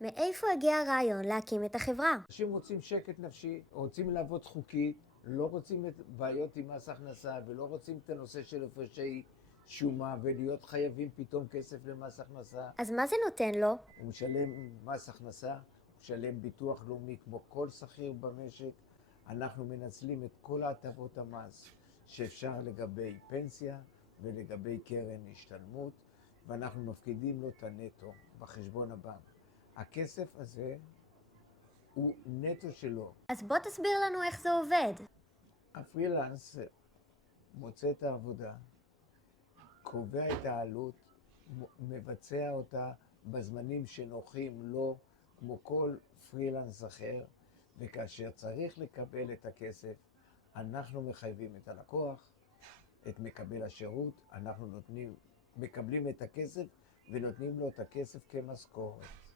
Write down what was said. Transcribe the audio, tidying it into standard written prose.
מאיפה הגיע הרעיון להקים את החברה? אנשים רוצים שקט נפשי, רוצים לעבוד חוקית, לא רוצים את בעיות עם מס הכנסה ולא רוצים את הנושא של הפרשי שומה ולהיות חייבים פתאום כסף למס הכנסה. אז מה זה נותן לו? הוא משלם מס הכנסה, הוא משלם ביטוח לאומי כמו כל שכיר במשק. אנחנו מנצלים את כל ההטבות המס שאפשר לגבי פנסיה ולגבי קרן השתלמות, ואנחנו מפקידים לו את הנטו בחשבון הבנק. הכסף הזה הוא נטו שלו. אז בוא תסביר לנו איך זה עובד. הפרילנס מוצא את העבודה, קובע את העלות, מבצע אותה בזמנים שנוחים לו, כמו כל פרילנס אחר, וכאשר צריך לקבל את הכסף, אנחנו מחייבים את הלקוח, את מקבל השירות, אנחנו מקבלים את הכסף ונותנים לו את הכסף כמשכורת.